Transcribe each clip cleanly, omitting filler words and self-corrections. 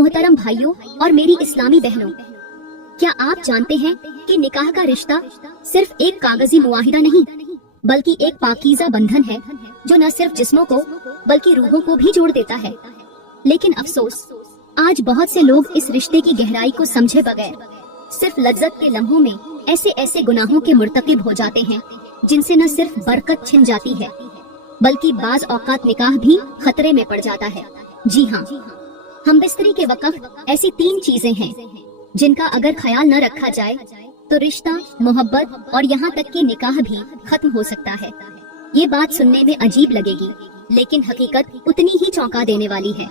मोहतरम भाइयों और मेरी इस्लामी बहनों, क्या आप जानते हैं कि निकाह का रिश्ता सिर्फ एक कागजी मुआहिदा नहीं बल्कि एक पाकीज़ा बंधन है जो न सिर्फ जिस्मों को बल्कि रूहों को भी जोड़ देता है। लेकिन अफसोस, आज बहुत से लोग इस रिश्ते की गहराई को समझे बगैर सिर्फ लज्जत के लम्हों में ऐसे ऐसे गुनाहों के मुर्तकिब हो जाते हैं जिनसे न सिर्फ बरकत छिन जाती है बल्कि बाज औकात निकाह भी खतरे में पड़ जाता है। जी हाँ, हम बिस्तरी के वक़्त ऐसी 3 चीजें हैं जिनका अगर ख्याल न रखा जाए तो रिश्ता, मोहब्बत और यहाँ तक कि निकाह भी खत्म हो सकता है। ये बात सुनने में अजीब लगेगी, लेकिन हकीकत उतनी ही चौंका देने वाली है।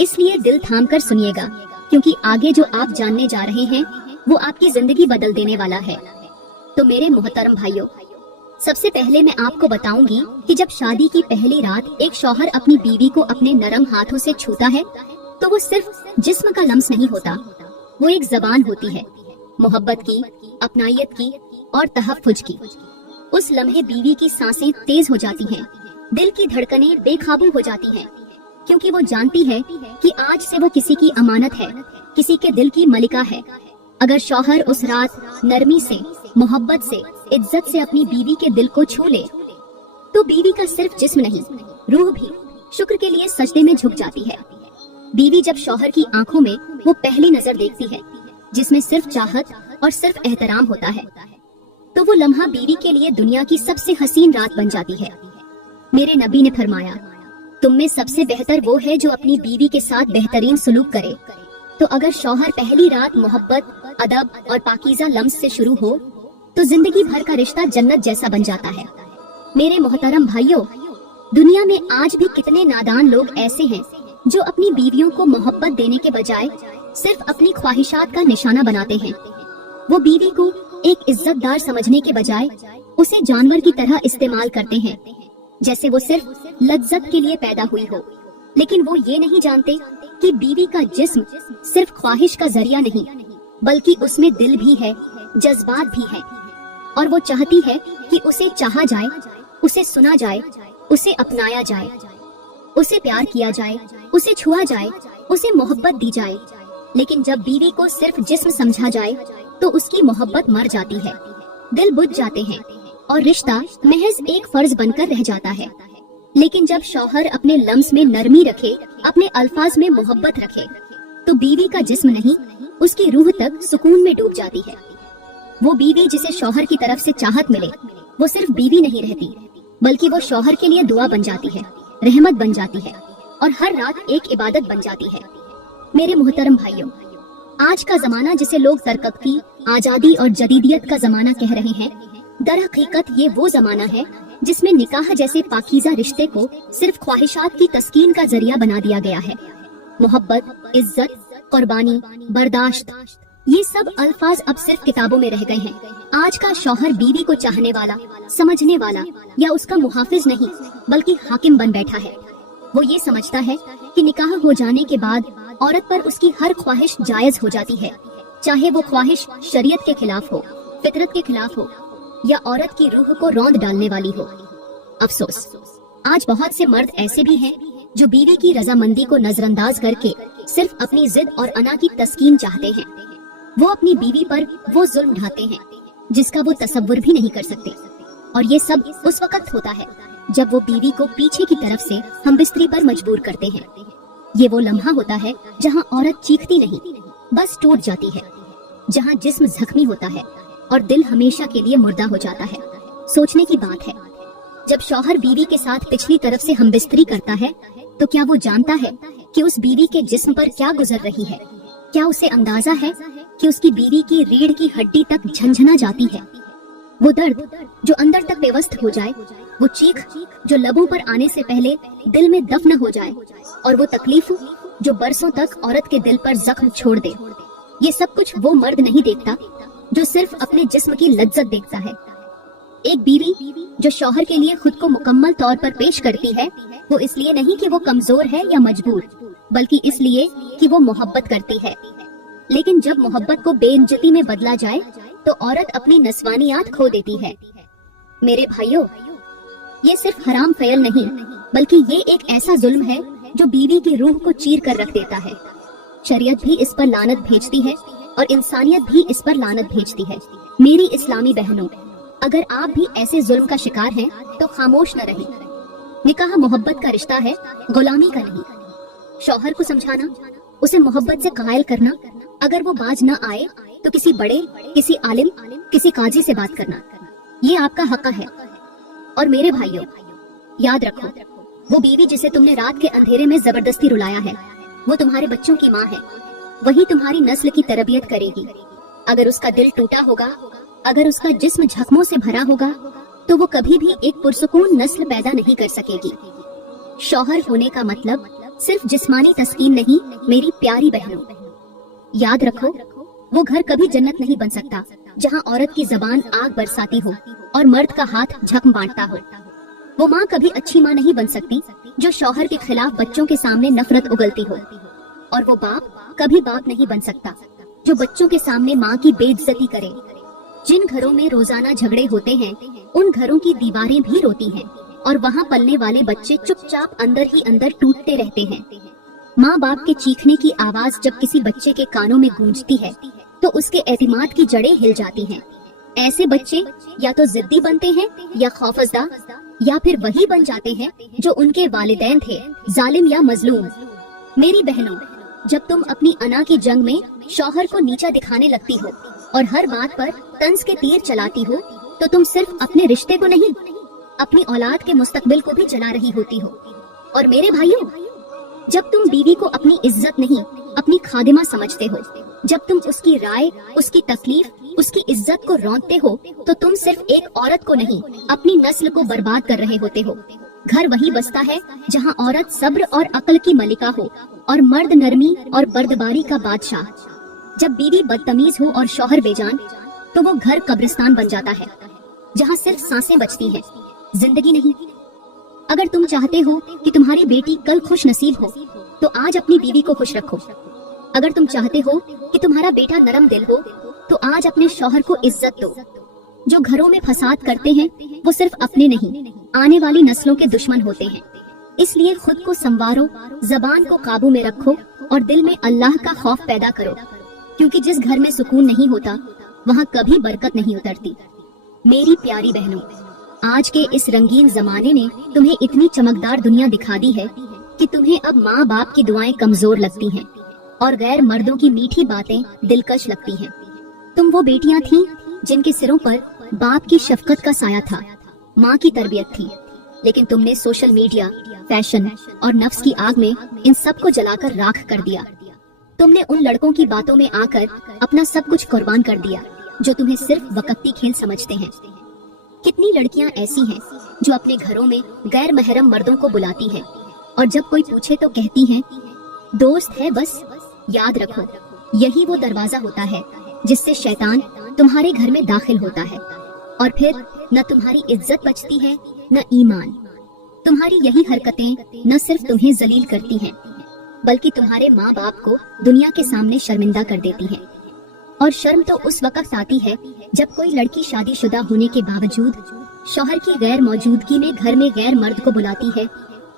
इसलिए दिल थाम कर सुनिएगा, क्योंकि आगे जो आप जानने जा रहे हैं वो आपकी जिंदगी बदल देने वाला है। तो मेरे मोहतरम भाइयों, सबसे पहले मैं आपको बताऊंगी कि जब शादी की पहली रात एक शौहर अपनी बीवी को अपने नरम हाथों से छूता है तो वो सिर्फ जिस्म का लम्स नहीं होता, वो एक ज़बान होती है मोहब्बत की, अपनायत की और तहफ़्फ़ुज़ की। उस लम्हे बीवी की सांसें तेज हो जाती हैं, दिल की धड़कनें बेकाबू हो जाती हैं, क्योंकि वो जानती है कि आज से वो किसी की अमानत है, किसी के दिल की मलिका है। अगर शौहर उस रात नरमी से, मोहब्बत से, इज्जत से अपनी बीवी के दिल को छू ले तो बीवी का सिर्फ जिस्म नहीं, रूह भी शुक्र के लिए सजदे में झुक जाती है। बीवी जब शौहर की आंखों में वो पहली नजर देखती है जिसमें सिर्फ चाहत और सिर्फ एहतराम होता है, तो वो लम्हा बीवी के लिए दुनिया की सबसे हसीन रात बन जाती है। मेरे नबी ने फरमाया, तुम में सबसे बेहतर वो है जो अपनी बीवी के साथ बेहतरीन सलूक करे। तो अगर शौहर पहली रात मोहब्बत, अदब और पाकीज़ा लम्स से शुरू हो तो जिंदगी भर का रिश्ता जन्नत जैसा बन जाता है। मेरे मोहतरम भाइयों, दुनिया में आज भी कितने नादान लोग ऐसे हैं जो अपनी बीवियों को मोहब्बत देने के बजाय सिर्फ अपनी ख्वाहिशात का निशाना बनाते हैं। वो बीवी को एक इज्जतदार समझने के बजाय उसे जानवर की तरह इस्तेमाल करते हैं, जैसे वो सिर्फ लज्जत के लिए पैदा हुई हो। लेकिन वो ये नहीं जानते कि बीवी का जिस्म सिर्फ ख्वाहिश का जरिया नहीं बल्कि उसमें दिल भी है, जज्बात भी है, और वो चाहती है कि उसे चाहा जाए, उसे सुना जाए, उसे अपनाया जाए, उसे प्यार किया जाए, उसे छुआ जाए, उसे मोहब्बत दी जाए। लेकिन जब बीवी को सिर्फ जिस्म समझा जाए तो उसकी मोहब्बत मर जाती है, दिल बुझ जाते हैं और रिश्ता महज एक फर्ज बनकर रह जाता है। लेकिन जब शौहर अपने लम्स में नरमी रखे, अपने अल्फाज में मोहब्बत रखे, तो बीवी का जिस्म नहीं, उसकी रूह तक सुकून में डूब जाती है। वो बीवी जिसे शौहर की तरफ से चाहत मिले, वो सिर्फ बीवी नहीं रहती बल्कि वो शौहर के लिए दुआ बन जाती है, रहमत बन जाती है और हर रात एक इबादत बन जाती है। मेरे मोहतरम भाइयों, आज का जमाना जिसे लोग तरक्की, आजादी और जदीदियत का जमाना कह रहे हैं, दर हकीकत ये वो जमाना है जिसमें निकाह जैसे पाकीज़ा रिश्ते को सिर्फ ख्वाहिशात की तस्कीन का जरिया बना दिया गया है। मोहब्बत, इज्जत, कुर्बानी, बर्दाश्त, ये सब अल्फाज अब सिर्फ किताबों में रह गए हैं। आज का शौहर बीवी को चाहने वाला, समझने वाला या उसका मुहाफिज नहीं बल्कि हाकिम बन बैठा है। वो ये समझता है कि निकाह हो जाने के बाद औरत पर उसकी हर ख्वाहिश जायज हो जाती है, चाहे वो ख्वाहिश शरीयत के खिलाफ हो, फितरत के खिलाफ हो या औरत की रूह को रौंद डालने वाली हो। अफसोस, आज बहुत से मर्द ऐसे भी हैं जो बीवी की रजामंदी को नजरअंदाज करके सिर्फ अपनी जिद और अना की तस्कीन चाहते हैं। वो अपनी बीवी पर वो जुल्म ढाते हैं जिसका वो तसव्वुर भी नहीं कर सकते, और ये सब उस वक्त होता है जब वो बीवी को पीछे की तरफ से हम बिस्तरी पर मजबूर करते हैं। ये वो लम्हा होता है जहाँ औरत चीखती नहीं, बस टूट जाती है, जहाँ जिस्म जख्मी होता है और दिल हमेशा के लिए मुर्दा हो जाता है। सोचने की बात है, जब शौहर बीवी के साथ पिछली तरफ से हम बिस्तरी करता है तो क्या वो जानता है कि उस बीवी के जिस्म पर क्या गुजर रही है? क्या उसे अंदाजा है कि उसकी बीवी की रीढ़ की हड्डी तक झंझना जाती है? वो दर्द जो अंदर तक बेवस्त हो जाए, वो चीख जो लबों पर आने से पहले दिल में दफन हो जाए, और वो तकलीफ जो बरसों तक औरत के दिल पर जख्म छोड़ दे, ये सब कुछ वो मर्द नहीं देखता जो सिर्फ अपने जिस्म की लज्जत देखता है। एक बीवी जो शौहर के लिए खुद को मुकम्मल तौर पर पेश करती है, वो इसलिए नहीं कि वो कमजोर है या मजबूर, बल्कि इसलिए कि वो मोहब्बत करती है। लेकिन जब मोहब्बत को बेइज्जती में बदला जाए तो औरत अपनी नस्वानियात खो देती है। मेरे भाइयों, ये सिर्फ हराम फ़यल नहीं बल्कि ये एक ऐसा जुल्म है जो बीवी की रूह को चीर कर रख देता है। शरीयत भी इस पर लानत भेजती है और इंसानियत भी इस पर लानत भेजती है। मेरी इस्लामी बहनों, अगर आप भी ऐसे जुल्म का शिकार हैं तो खामोश न रहें। निकाह मोहब्बत का रिश्ता है, गुलामी का नहीं। शौहर को समझाना, उसे मोहब्बत से कायल करना, अगर वो बाज न आए तो किसी बड़े, किसी आलिम, किसी काजी से बात करना, ये आपका हक है। और मेरे भाइयों, याद रखो, वो बीवी जिसे तुमने रात के अंधेरे में जबरदस्ती रुलाया है, वो तुम्हारे बच्चों की माँ है। वही तुम्हारी नस्ल की तरबियत करेगी। अगर उसका दिल टूटा होगा, अगर उसका जिस्म जख्मों से भरा होगा, तो वो कभी भी एक पुरसुकून नस्ल पैदा नहीं कर सकेगी। शौहर होने का मतलब सिर्फ जिस्मानी तस्कीन नहीं मेरी प्यारी बहनों। याद रखो, वो घर कभी जन्नत नहीं बन सकता जहाँ औरत की जबान आग बरसाती हो और मर्द का हाथ जख्म बांटता हो। वो माँ कभी अच्छी माँ नहीं बन सकती जो शौहर के खिलाफ बच्चों के सामने नफरत उगलती हो। और वो बाप कभी बाप नहीं बन सकता जो बच्चों के सामने माँ की बेइज्जती करे। जिन घरों में रोजाना झगड़े होते हैं, उन घरों की दीवारें भी रोती हैं और वहाँ पलने वाले बच्चे चुपचाप अंदर ही अंदर टूटते रहते हैं। माँ बाप के चीखने की आवाज जब किसी बच्चे के कानों में गूंजती है तो उसके एतिमाद की जड़ें हिल जाती हैं। ऐसे बच्चे या तो जिद्दी बनते हैं या खौफजदा, या फिर वही बन जाते हैं जो उनके वालिदैन थे, जालिम या मजलूम। मेरी बहनों, जब तुम अपनी अना की जंग में शौहर को नीचा दिखाने लगती हो और हर बात पर तंज के तीर चलाती हो, तो तुम सिर्फ अपने रिश्ते को नहीं, अपनी औलाद के मुस्तकबिल को भी जला रही होती हो। और मेरे भाइयों, जब तुम बीवी को अपनी इज्जत नहीं अपनी खादिमा समझते हो, जब तुम उसकी राय, उसकी तकलीफ, उसकी इज्जत को रौंदते हो, तो तुम सिर्फ एक औरत को नहीं अपनी नस्ल को बर्बाद कर रहे होते हो। घर वही बसता है जहाँ औरत सब्र और अक्ल की मलिका हो और मर्द नरमी और बर्दबारी का बादशाह। जब बीवी बदतमीज हो और शौहर बेजान, तो वो घर कब्रिस्तान बन जाता है जहाँ सिर्फ सांसें बचती हैं, जिंदगी नहीं। अगर तुम चाहते हो कि तुम्हारी बेटी कल खुश नसीब हो, तो आज अपनी बीवी को खुश रखो। अगर तुम चाहते हो कि तुम्हारा बेटा नरम दिल हो, तो आज अपने शौहर को इज्जत दो। जो घरों में फसाद करते हैं वो सिर्फ अपने नहीं, आने वाली नस्लों के दुश्मन होते हैं। इसलिए खुद को संवारो, जबान को काबू में रखो और दिल में अल्लाह का खौफ पैदा करो, क्योंकि जिस घर में सुकून नहीं होता वहाँ कभी बरकत नहीं उतरती। मेरी प्यारी बहनों, आज के इस रंगीन जमाने ने तुम्हें इतनी चमकदार दुनिया दिखा दी है कि तुम्हें अब माँ बाप की दुआएं कमजोर लगती हैं और गैर मर्दों की मीठी बातें दिलकश लगती हैं। तुम वो बेटियां थीं जिनके सिरों पर बाप की शफकत का साया था, माँ की तरबियत थी, लेकिन तुमने सोशल मीडिया, फैशन और नफ्स की आग में इन सब को जलाकर राख कर दिया। तुमने उन लड़कों की बातों में आकर अपना सब कुछ कुर्बान कर दिया जो तुम्हें सिर्फ वक्ती खेल समझते हैं। कितनी लड़कियां ऐसी हैं जो अपने घरों में गैर महरम मर्दों को बुलाती हैं और जब कोई पूछे तो कहती हैं दोस्त है बस। याद रखो, यही वो दरवाजा होता है जिससे शैतान तुम्हारे घर में दाखिल होता है और फिर न तुम्हारी इज्जत बचती है न ईमान। तुम्हारी यही हरकतें न सिर्फ तुम्हें जलील करती हैं, बल्कि तुम्हारे माँ बाप को दुनिया के सामने शर्मिंदा कर देती हैं। और शर्म तो उस वक्त आती है जब कोई लड़की शादीशुदा होने के बावजूद शौहर की गैर मौजूदगी में घर में गैर मर्द को बुलाती है,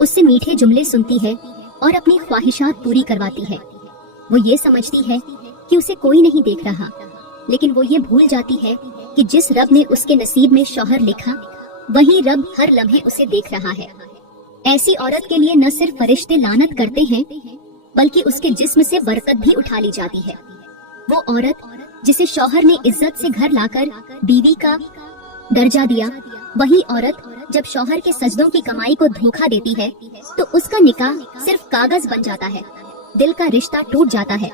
उससे मीठे जुमले सुनती है और अपनी ख्वाहिशात पूरी करवाती है। वो ये समझती है कि उसे कोई नहीं देख रहा, लेकिन वो ये भूल जाती है कि जिस रब ने उसके नसीब में शौहर लिखा, वही रब हर लम्हे उसे देख रहा है। ऐसी औरत के लिए न सिर्फ फरिश्ते लानत करते हैं, बल्कि उसके जिस्म से बरकत भी उठा ली जाती है। वो औरत जिसे शौहर ने इज्जत से घर लाकर बीवी का दर्जा दिया, वही औरत जब शौहर के सजदों की कमाई को धोखा देती है, तो उसका निकाह सिर्फ कागज बन जाता है, दिल का रिश्ता टूट जाता है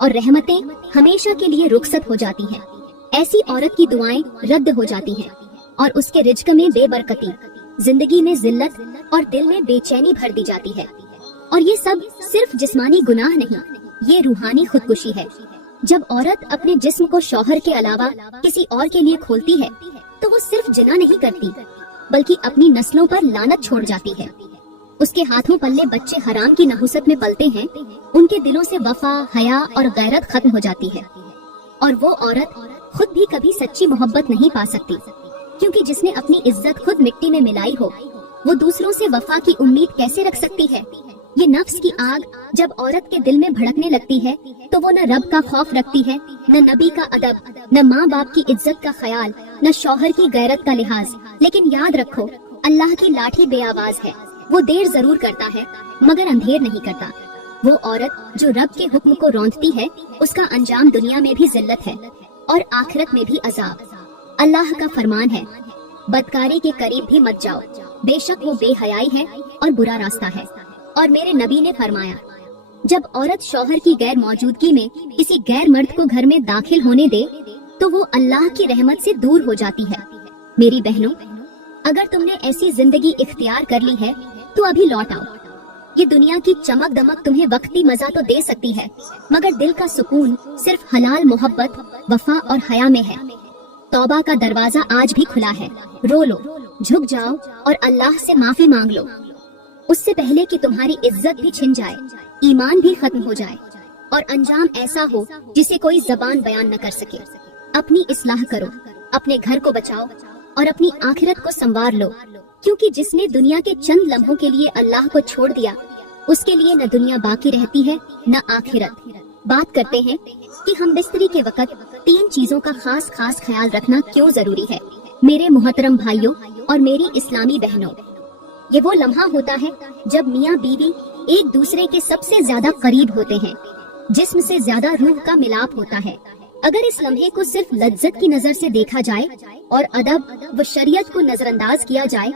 और रहमतें हमेशा के लिए रुखसत हो जाती हैं। ऐसी औरत की दुआएं रद्द हो जाती हैं और उसके रिज्क में बेबरकती, जिंदगी में जिल्लत और दिल में बेचैनी भर दी जाती है। और ये सब सिर्फ जिस्मानी गुनाह नहीं, ये रूहानी खुदकुशी है। जब औरत अपने जिस्म को शौहर के अलावा किसी और के लिए खोलती है, तो वो सिर्फ जिना नहीं करती, बल्कि अपनी नस्लों पर लानत छोड़ जाती है। उसके हाथों पल्ले बच्चे हराम की नहुसत में पलते हैं, उनके दिलों से वफा, हया और गैरत खत्म हो जाती है। और वो औरत खुद भी कभी सच्ची मोहब्बत नहीं पा सकती, क्योंकि जिसने अपनी इज्जत खुद मिट्टी में मिलाई हो, वो दूसरों से वफा की उम्मीद कैसे रख सकती है। ये नफ्स की आग जब औरत के दिल में भड़कने लगती है तो वो न रब का खौफ रखती है, न नबी का अदब, न माँ बाप की इज्जत का ख्याल, न शौहर की गैरत का लिहाज। लेकिन याद रखो, अल्लाह की लाठी बेआवाज है। वो देर जरूर करता है मगर अंधेर नहीं करता। वो औरत जो रब के हुक्म को रौंदती है, उसका अंजाम दुनिया में भी जिल्लत है और आखिरत में भी अजाब। अल्लाह का फरमान है, बदकारी के करीब भी मत जाओ, बेशक वो बेहयाई है और बुरा रास्ता है। और मेरे नबी ने फरमाया, जब औरत शौहर की गैर मौजूदगी में किसी गैर मर्द को घर में दाखिल होने दे तो वो अल्लाह की रहमत से दूर हो जाती है। मेरी बहनों, अगर तुमने ऐसी जिंदगी इख्तियार कर ली है तो अभी लौट आओ। ये दुनिया की चमक दमक तुम्हें वक्ती मजा तो दे सकती है, मगर दिल का सुकून सिर्फ हलाल मोहब्बत, वफा और हया में है। तौबा का दरवाजा आज भी खुला है। रो लो, झुक जाओ और अल्लाह से माफी मांग लो, उससे पहले कि तुम्हारी इज्जत भी छिन जाए, ईमान भी खत्म हो जाए और अंजाम ऐसा हो जिसे कोई जबान बयान न कर सके। अपनी इस्लाह करो, अपने घर को बचाओ और अपनी आखिरत को संवार लो, क्योंकि जिसने दुनिया के चंद लम्हों के लिए अल्लाह को छोड़ दिया, उसके लिए न दुनिया बाकी रहती है न आखिरत। बात करते हैं कि हम बिस्तरी के वक्त 3 चीजों का खास ख्याल रखना क्यों जरूरी है। मेरे मोहतरम भाइयों और मेरी इस्लामी बहनों, ये वो लम्हा होता है जब मियाँ बीवी एक दूसरे के सबसे ज्यादा करीब होते हैं, जिस्म से ज्यादा रूह का मिलाप होता है। अगर इस लम्हे को सिर्फ लज्जत की नजर से देखा जाए और अदब व शरीयत को नजरअंदाज किया जाए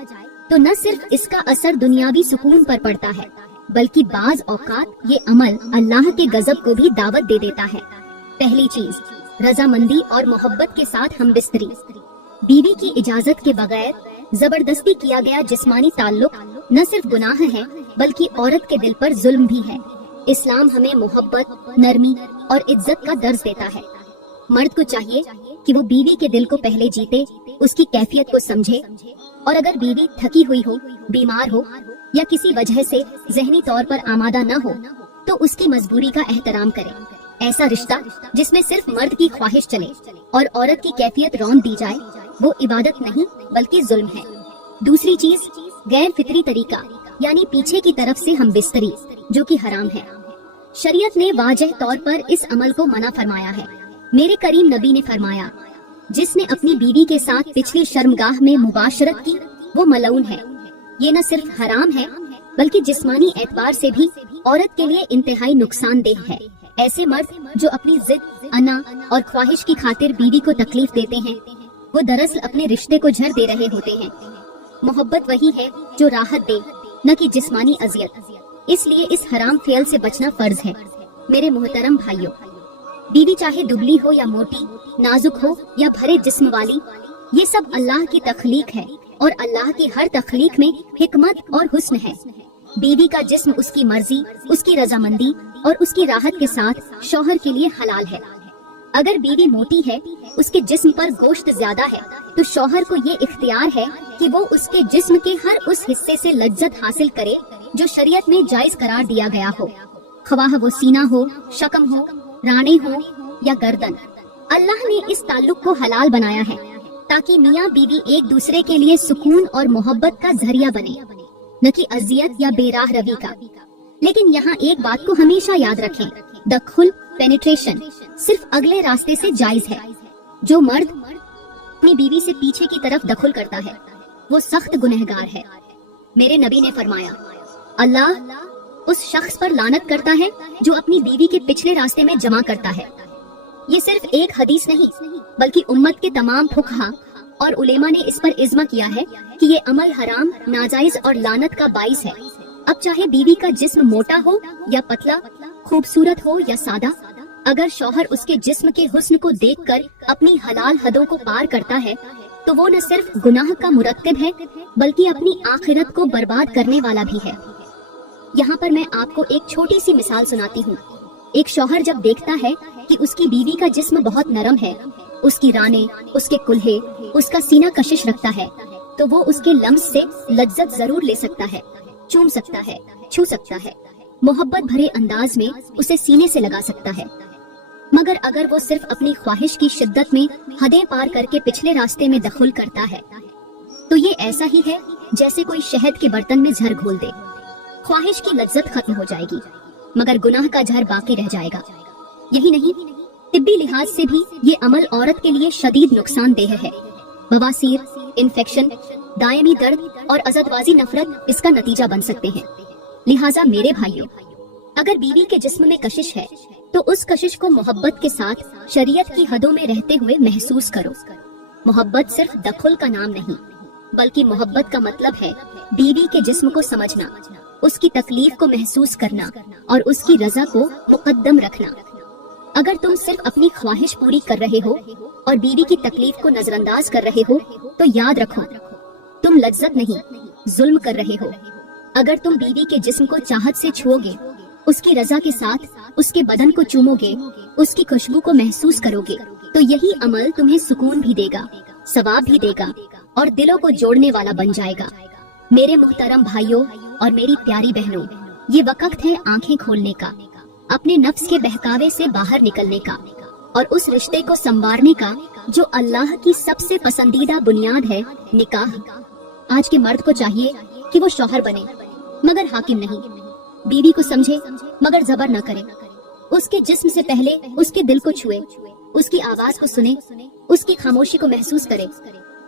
तो न सिर्फ इसका असर दुनियावी सुकून पर पड़ता है, बल्कि बाज औकात ये अमल अल्लाह के गजब को भी दावत दे देता है। पहली चीज, रजामंदी और मोहब्बत के साथ हम बिस्तरी। बीवी की इजाजत के बगैर जबरदस्ती किया गया जिस्मानी ताल्लुक न सिर्फ गुनाह है बल्कि औरत के दिल पर जुल्म भी है। इस्लाम हमें मोहब्बत, नरमी और इज्जत का दर्ज देता है। मर्द को चाहिए कि वो बीवी के दिल को पहले जीते, उसकी कैफियत को समझे और अगर बीवी थकी हुई हो, बीमार हो या किसी वजह से ज़हनी तौर पर आमादा न हो तो उसकी मजबूरी का एहतराम करे। ऐसा रिश्ता जिसमें सिर्फ मर्द की ख्वाहिश चले और औरत की कैफियत रौंद दी जाए, वो इबादत नहीं बल्कि जुल्म है। दूसरी चीज, गैर फितरी तरीका यानी पीछे की तरफ से हम बिस्तरी, जो कि हराम है। शरीयत ने वाजह तौर पर इस अमल को मना फरमाया है। मेरे करीम नबी ने फरमाया, जिसने अपनी बीवी के साथ पिछली शर्मगाह में मुबाशरत की वो मलऊन है। ये न सिर्फ हराम है बल्कि जिस्मानी एतबार से भी औरत के लिए इंतहाई नुकसानदेह है। ऐसे मर्द जो अपनी जिद, अना और ख्वाहिश की खातिर बीवी को तकलीफ देते हैं, वो दरअसल अपने रिश्ते को झड़ दे रहे होते हैं। मोहब्बत वही है जो राहत दे, न कि जिस्मानी अजियत। इसलिए इस हराम फेल से बचना फर्ज है। मेरे मोहतरम भाइयों, बीवी चाहे दुबली हो या मोटी, नाजुक हो या भरे जिस्म वाली, ये सब अल्लाह की तख्लीक है और अल्लाह की हर तख्लीक में हिकमत और हुस्न है। बीवी का जिस्म उसकी मर्जी, उसकी रजामंदी और उसकी राहत के साथ शौहर के लिए हलाल है। अगर बीवी मोटी है, उसके जिस्म पर गोश्त ज्यादा है, तो शौहर को ये इख्तियार है कि वो उसके जिस्म के हर उस हिस्से से लज्जत हासिल करे जो शरीयत में जायज करार दिया गया हो, ख्वाह वो सीना हो, शकम हो, राने हो या गर्दन। अल्लाह ने इस ताल्लुक को हलाल बनाया है ताकि मियाँ बीवी एक दूसरे के लिए सुकून और मोहब्बत का जरिया बने, न कि अजियत या बेराह रवी का। लेकिन यहाँ एक बात को हमेशा याद रखें, दखुल, पेनिट्रेशन सिर्फ अगले रास्ते से जायज है। जो मर्द अपनी बीवी से पीछे की तरफ दखल करता है वो सख्त गुनहगार है। मेरे नबी ने फरमाया, अल्लाह उस शख्स पर लानत करता है जो अपनी बीवी के पिछले रास्ते में जमा करता है। ये सिर्फ एक हदीस नहीं बल्कि उम्मत के तमाम फुकहा और उलेमा ने इस पर इज्मा किया है कि ये अमल हराम, नाजायज और लानत का बाइस है। अब चाहे बीवी का जिस्म मोटा हो या पतला, खूबसूरत हो या सादा, अगर शौहर उसके जिस्म के हुस्न को देखकर अपनी हलाल हदों को पार करता है तो वो न सिर्फ गुनाह का मुरत्तिब है बल्कि अपनी आखिरत को बर्बाद करने वाला भी है। यहाँ पर मैं आपको एक छोटी सी मिसाल सुनाती हूँ। एक शौहर जब देखता है कि उसकी बीवी का जिस्म बहुत नरम है, उसकी राने, उसके कुल्हे, उसका सीना कशिश रखता है, तो वो उसके लम्स से लज्जत जरूर ले सकता है, चूम सकता है, छू सकता है, मोहब्बत भरे अंदाज में उसे सीने से लगा सकता है। मगर अगर वो सिर्फ अपनी ख्वाहिश की शिद्दत में हदें पार करके पिछले रास्ते में दखल करता है तो ये ऐसा ही है जैसे कोई शहद के बर्तन में जहर घोल दे। ख्वाहिश की लज्जत खत्म हो जाएगी, मगर गुनाह का जहर बाकी रह जाएगा। यही नहीं, तिब्बी लिहाज से भी ये अमल औरत के लिए शदीद नुकसानदेह है। बवासीर, इन्फेक्शन, दायमी दर्द और अज़दवाजी नफरत इसका नतीजा बन सकते हैं। लिहाजा मेरे भाइयों, अगर बीवी के जिस्म में कशिश है तो उस कशिश को मोहब्बत के साथ शरीयत की हदों में रहते हुए महसूस करो। मोहब्बत सिर्फ दखुल का नाम नहीं, बल्कि मोहब्बत का मतलब है बीवी के जिस्म को समझना, उसकी तकलीफ को महसूस करना और उसकी रजा को मुकद्दम रखना। अगर तुम सिर्फ अपनी ख्वाहिश पूरी कर रहे हो और बीवी की तकलीफ को नजरअंदाज कर रहे हो तो याद रखो, तुम लज्जत नहीं, जुल्म कर रहे हो। अगर तुम बीवी के जिस्म को चाहत से छुओगे, उसकी रजा के साथ उसके बदन को चूमोगे, उसकी खुशबू को महसूस करोगे, तो यही अमल तुम्हें सुकून भी देगा, सवाब भी देगा और दिलों को जोड़ने वाला बन जाएगा। मेरे मुहतरम भाइयों और मेरी प्यारी बहनों, ये वक्त है आंखें खोलने का, अपने नफ्स के बहकावे से बाहर निकलने का और उस रिश्ते को संवारने का जो अल्लाह की सबसे पसंदीदा बुनियाद है, निकाह। आज के मर्द को चाहिए कि वो शौहर बने मगर हाकिम नहीं, बीवी को समझे मगर जबर न करे, उसके जिस्म से पहले उसके दिल को छुए, उसकी आवाज को सुने, उसकी खामोशी को महसूस करे।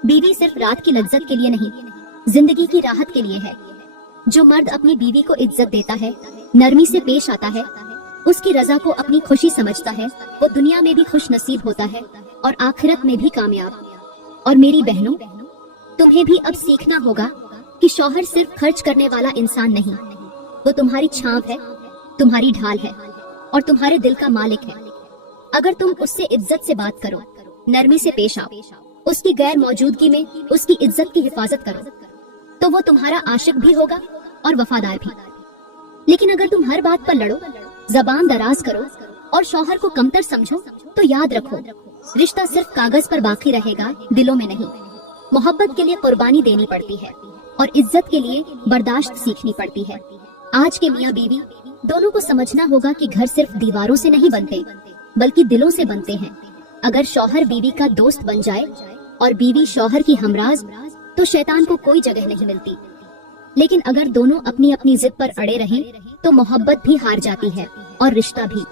बीवी सिर्फ रात की लज्जत के लिए नहीं, जिंदगी की राहत के लिए है। जो मर्द अपनी बीवी को इज्जत देता है, नरमी से पेश आता है, उसकी रजा को अपनी खुशी समझता है, वो दुनिया में भी खुश नसीब होता है और आखिरत में भी कामयाब। और मेरी बहनों, तुम्हें भी अब सीखना होगा कि शौहर सिर्फ खर्च करने वाला इंसान नहीं, वो तुम्हारी छांव है, तुम्हारी ढाल है और तुम्हारे दिल का मालिक है। अगर तुम उससे इज्जत से बात करो, नरमी से पेश आओ, उसकी गैर मौजूदगी में उसकी इज्जत की हिफाजत करो, तो वो तुम्हारा आशिक भी होगा और वफादार भी। लेकिन अगर तुम हर बात पर लड़ो, जबान दराज करो और शौहर को कमतर समझो, तो याद रखो, रिश्ता सिर्फ कागज पर बाकी रहेगा, दिलों में नहीं। मोहब्बत के लिए कुर्बानी देनी पड़ती है और इज्जत के लिए बर्दाश्त सीखनी पड़ती है। आज के मियाँ बीवी दोनों को समझना होगा कि घर सिर्फ दीवारों से नहीं बनते, बल्कि दिलों से बनते हैं। अगर शौहर बीवी का दोस्त बन जाए और बीवी शौहर की हमराज, तो शैतान को कोई जगह नहीं मिलती। लेकिन अगर दोनों अपनी अपनी जिद पर अड़े रहें, तो मोहब्बत भी हार जाती है और रिश्ता भी।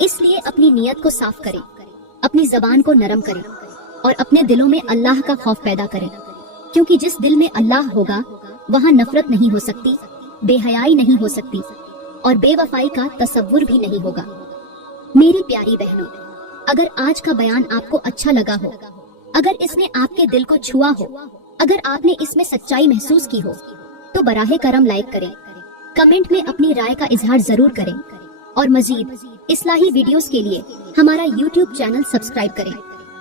इसलिए अपनी नीयत को साफ करें, अपनी जबान को नरम करें और अपने दिलों में अल्लाह का खौफ पैदा करें, क्योंकि जिस दिल में अल्लाह होगा वहाँ नफरत नहीं हो सकती, बेहयाई नहीं हो सकती और बेवफाई का तसव्वुर भी नहीं होगा। मेरी प्यारी बहनों, अगर आज का बयान आपको अच्छा लगा हो, अगर इसने आपके दिल को छुआ हो, अगर आपने इसमें सच्चाई महसूस की हो, तो बराहे करम लाइक करें, कमेंट में अपनी राय का इजहार जरूर करें और मजीद इस्लाही वीडियोस के लिए हमारा YouTube चैनल सब्सक्राइब करें।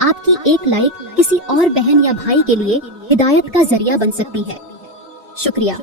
आपकी एक लाइक किसी और बहन या भाई के लिए हिदायत का जरिया बन सकती है। शुक्रिया।